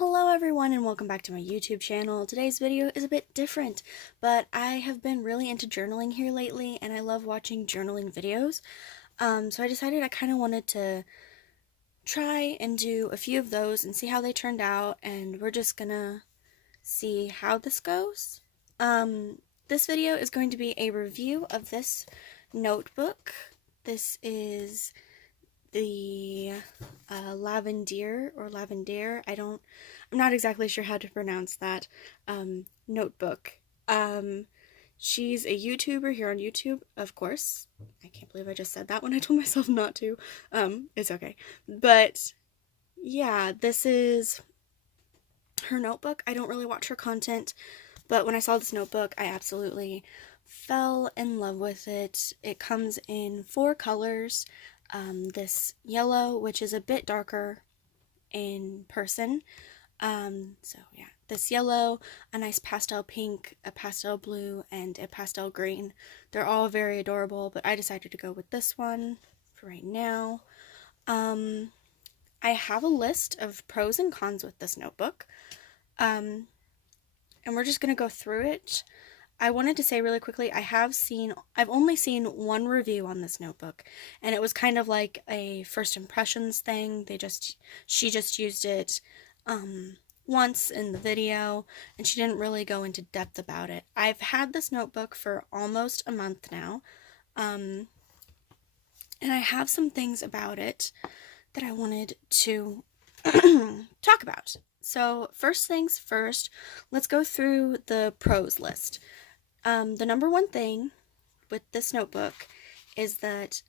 Hello everyone and welcome back to my YouTube channel. Today's video is a bit different, but I have been really into journaling here lately and I love watching journaling videos. So I decided I kind of wanted to try and do a few of those and see how they turned out, and we're just gonna see how this goes. This video is going to be a review of this notebook. This is the Lavendaire or Lavendaire. I'm not exactly sure how to pronounce that notebook. She's a YouTuber here on YouTube, of course. I can't believe I just said that when I told myself not to. It's okay. But yeah, this is her notebook. I don't really watch her content, but when I saw this notebook, I absolutely fell in love with it. It comes in 4 colors. This yellow, which is a bit darker in person. So yeah, this yellow, a nice pastel pink, a pastel blue, and a pastel green. They're all very adorable, but I decided to go with this one for right now. I have a list of pros and cons with this notebook. And we're just gonna go through it. I wanted to say really quickly, I've only seen one review on this notebook, and it was kind of like a first impressions thing. She just used it once in the video, and she didn't really go into depth about it. I've had this notebook for almost a month now, and I have some things about it that I wanted to talk about. So first things first, let's go through the pros list. The number one thing with this notebook is that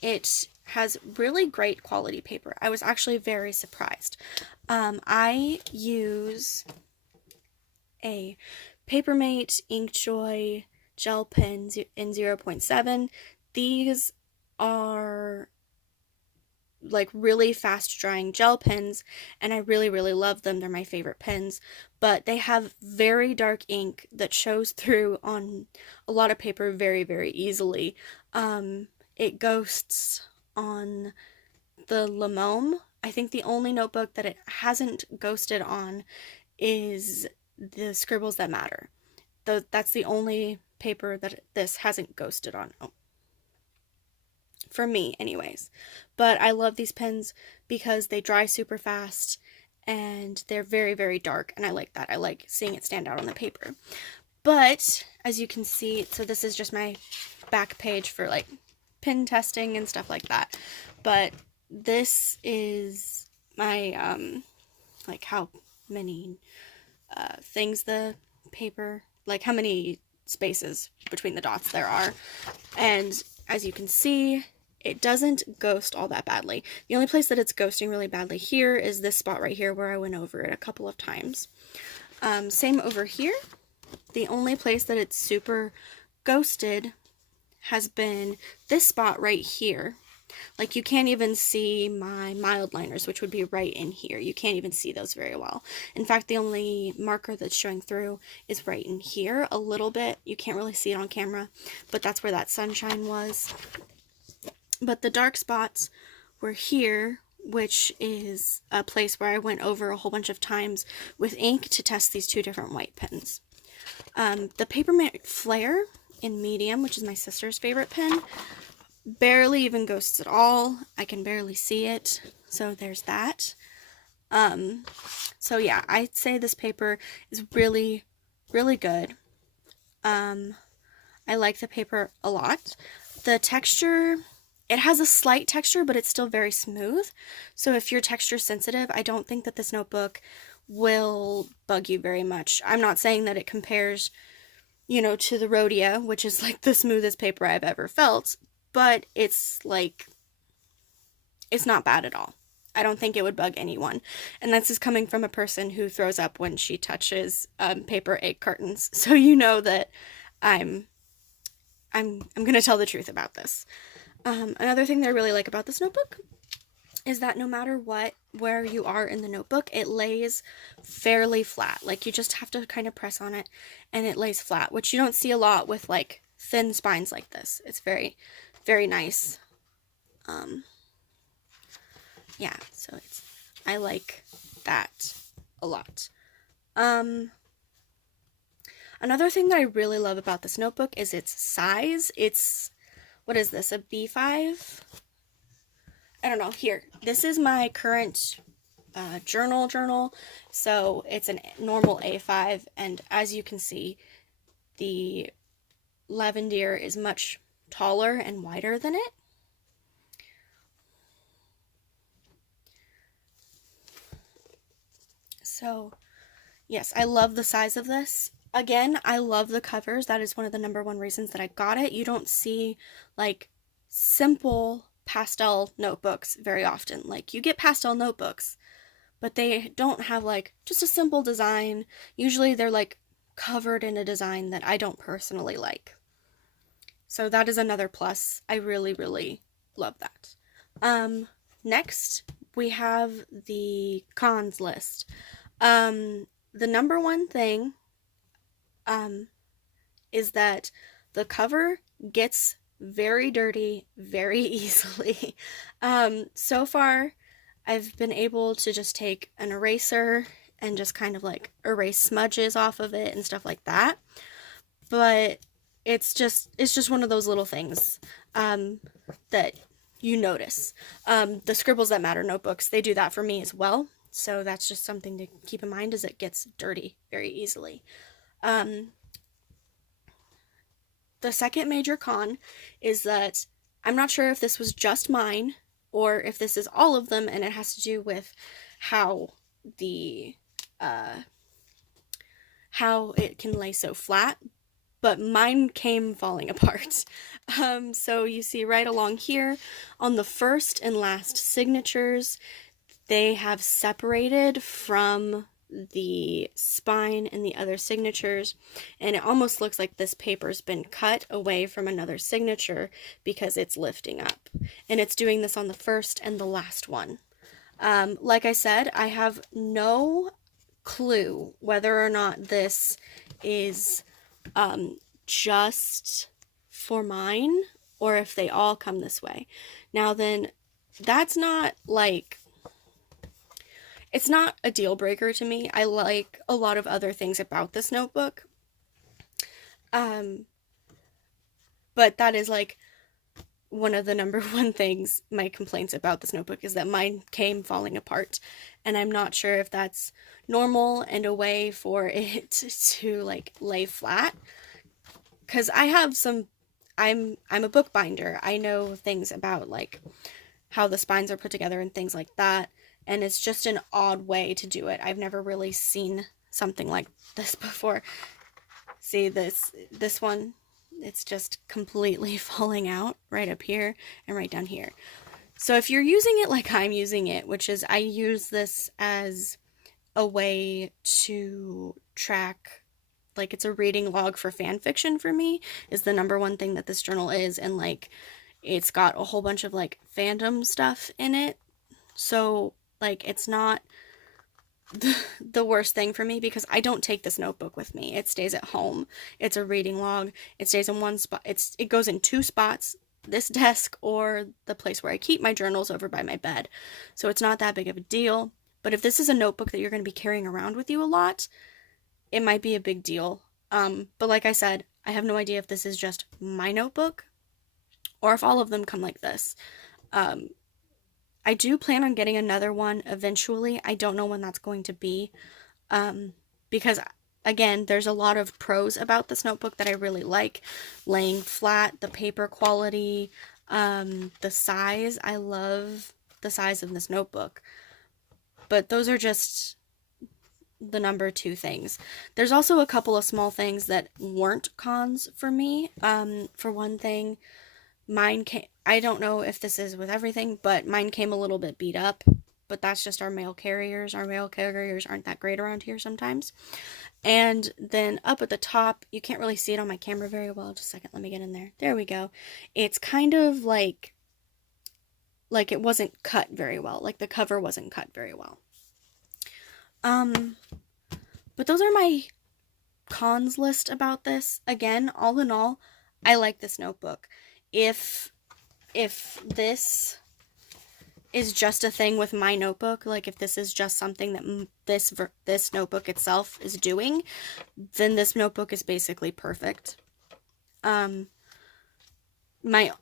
it has really great quality paper. I was actually very surprised. I use a Papermate Inkjoy gel pen in 0.7. These are like really fast drying gel pens, and I really love them. They're my favorite pens, but they have very dark ink that shows through on a lot of paper very easily. It ghosts on the Lamome. I think the only notebook that it hasn't ghosted on is the Scribbles That Matter. That's the only paper that this hasn't ghosted on. Oh, for me anyways. But I love these pens because they dry super fast and they're very dark, and I like that. I like seeing it stand out on the paper. But as you can see, so this is just my back page for like pen testing and stuff like that. But this is my like how many things the paper, like how many spaces between the dots there are. And as you can see, it doesn't ghost all that badly. The only place that it's ghosting really badly here is this spot right here where I went over it a couple of times. Same over here. The only place that it's super ghosted has been this spot right here. Like, you can't even see my mild liners, which would be right in here. You can't even see those very well. In fact, the only marker that's showing through is right in here a little bit. You can't really see it on camera, but that's where that sunshine was. But the dark spots were here, which is a place where I went over a whole bunch of times with ink to test these 2 different white pens. The Papermate Flare in medium, which is my sister's favorite pen, barely even ghosts at all. I can barely see it, so there's that. So yeah, I'd say this paper is really good. I like the paper a lot. The texture, it has a slight texture, but it's still very smooth. So if you're texture sensitive, I don't think that this notebook will bug you very much. I'm not saying that it compares, you know, to the Rhodia, which is like the smoothest paper I've ever felt, but it's like, it's not bad at all. I don't think it would bug anyone. And this is coming from a person who throws up when she touches paper egg cartons. So you know that I'm going to tell the truth about this. Another thing that I really like about this notebook is that no matter where you are in the notebook, it lays fairly flat. Like, you just have to kind of press on it and it lays flat, which you don't see a lot with like thin spines like this. It's very nice. Yeah, so I like that a lot. Another thing that I really love about this notebook is its size. It's, what is this, a B5? I don't know. Here, this is my current journal, so it's a normal A5, and as you can see, the Lavendaire is much taller and wider than it. So, yes, I love the size of this. Again, I love the covers. That is one of the #1 reasons that I got it. You don't see, like, simple pastel notebooks very often. Like, you get pastel notebooks, but they don't have, like, just a simple design. Usually they're, like, covered in a design that I don't personally like. So that is another plus. I really, really love that. Next, we have the cons list. The #1 thing is that the cover gets very dirty very easily. So far, I've been able to just take an eraser and just kind of like erase smudges off of it and stuff like that. But it's just one of those little things that you notice. The Scribbles That Matter notebooks, they do that for me as well. So that's just something to keep in mind, is it gets dirty very easily. The second major con is that I'm not sure if this was just mine or if this is all of them, and it has to do with how the how it can lay so flat, but mine came falling apart. So you see right along here on the first and last signatures, they have separated from the spine and the other signatures, and it almost looks like this paper's been cut away from another signature because it's lifting up, and it's doing this on the first and the last one. Like I said, I have no clue whether or not this is just for mine or if they all come this way. Now then, that's not like, it's not a deal breaker to me. I like a lot of other things about this notebook. But that is like one of the #1 things, my complaints about this notebook, is that mine came falling apart. And I'm not sure if that's normal and a way for it to like lay flat. Because I have some, I'm a bookbinder. I know things about like how the spines are put together and things like that. And it's just an odd way to do it. I've never really seen something like this before. See this one? It's just completely falling out right up here and right down here. So if you're using it like I'm using it, which is I use this as a way to track, like it's a reading log for fan fiction for me, is the #1 thing that this journal is. And like it's got a whole bunch of like fandom stuff in it. So like, it's not the worst thing for me because I don't take this notebook with me. It stays at home. It's a reading log. It stays in one spot. It goes in 2 spots, this desk or the place where I keep my journals over by my bed. So it's not that big of a deal. But if this is a notebook that you're going to be carrying around with you a lot, it might be a big deal. But like I said, I have no idea if this is just my notebook or if all of them come like this. I do plan on getting another one eventually. I don't know when that's going to be, because, again, there's a lot of pros about this notebook that I really like. Laying flat, the paper quality, the size. I love the size of this notebook. But those are just the #2 things. There's also a couple of small things that weren't cons for me. For one thing, mine came, I don't know if this is with everything, but mine came a little bit beat up, but that's just our mail carriers. Our mail carriers aren't that great around here sometimes. And then up at the top, you can't really see it on my camera very well. Just a second, let me get in there. There we go. It's kind of like it wasn't cut very well. Like the cover wasn't cut very well. But those are my cons list about this. Again, all in all, I like this notebook. If this is just a thing with my notebook, like if this is just something that this notebook itself is doing, then this notebook is basically perfect. I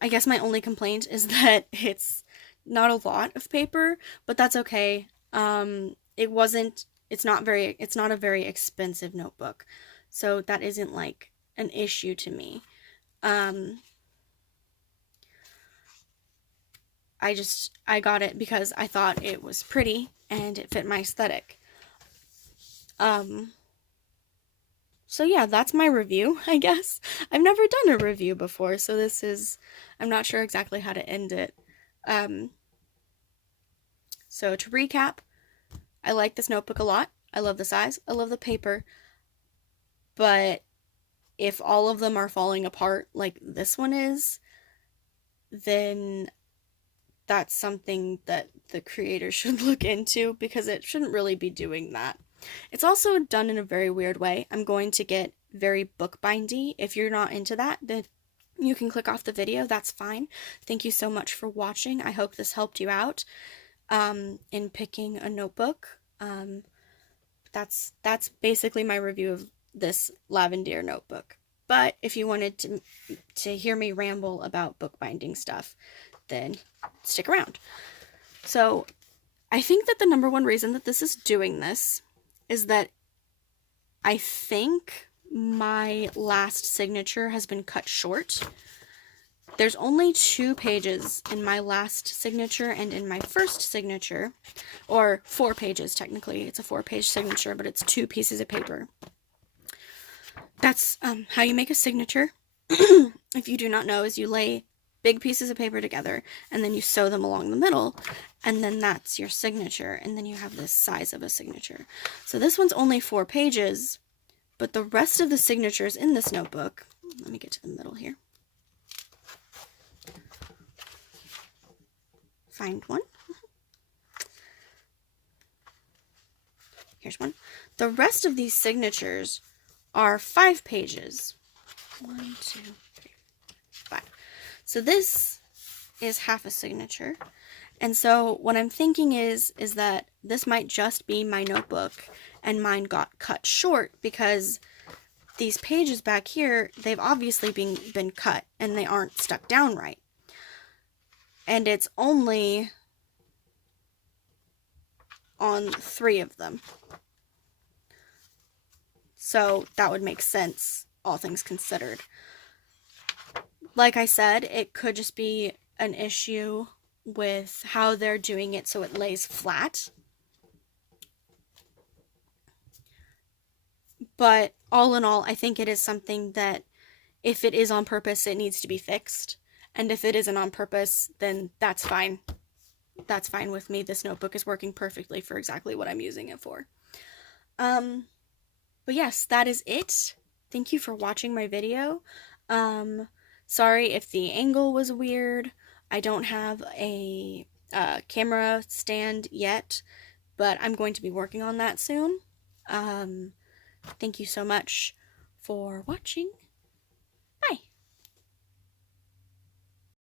guess my only complaint is that it's not a lot of paper, but that's okay. It's not a very expensive notebook, so that isn't like an issue to me. I got it because I thought it was pretty and it fit my aesthetic. So yeah, that's my review, I guess. I've never done a review before, so I'm not sure exactly how to end it. So to recap, I like this notebook a lot. I love the size, I love the paper, but if all of them are falling apart like this one is, then that's something that the creator should look into, because it shouldn't really be doing that. It's also done in a very weird way. I'm going to get very bookbindy. If you're not into that, then you can click off the video. That's fine. Thank you so much for watching. I hope this helped you out in picking a notebook. That's basically my review of this Lavendaire notebook. But if you wanted to hear me ramble about bookbinding stuff, then stick around. So I think that the number one reason that this is doing this is that I think my last signature has been cut short. There's only 2 pages in my last signature and in my first signature, or 4 pages technically. It's a 4-page signature, but it's 2 pieces of paper. That's how you make a signature. If you do not know, is you lay big pieces of paper together and then you sew them along the middle, and then that's your signature, and then you have this size of a signature. So this one's only 4 pages, but the rest of the signatures in this notebook, let me get to the middle here. Find one. Here's one. The rest of these signatures are 5 pages. 1, 2, 3, 5. So this is half a signature. And so what I'm thinking is that this might just be my notebook and mine got cut short because these pages back here, they've obviously been cut and they aren't stuck down right. And it's only on 3 of them. So that would make sense, all things considered. Like I said, it could just be an issue with how they're doing it so it lays flat. But all in all, I think it is something that if it is on purpose, it needs to be fixed. And if it isn't on purpose, then that's fine. That's fine with me. This notebook is working perfectly for exactly what I'm using it for. But yes, that is it. Thank you for watching my video. Sorry if the angle was weird. I don't have a camera stand yet, but I'm going to be working on that soon. Thank you so much for watching.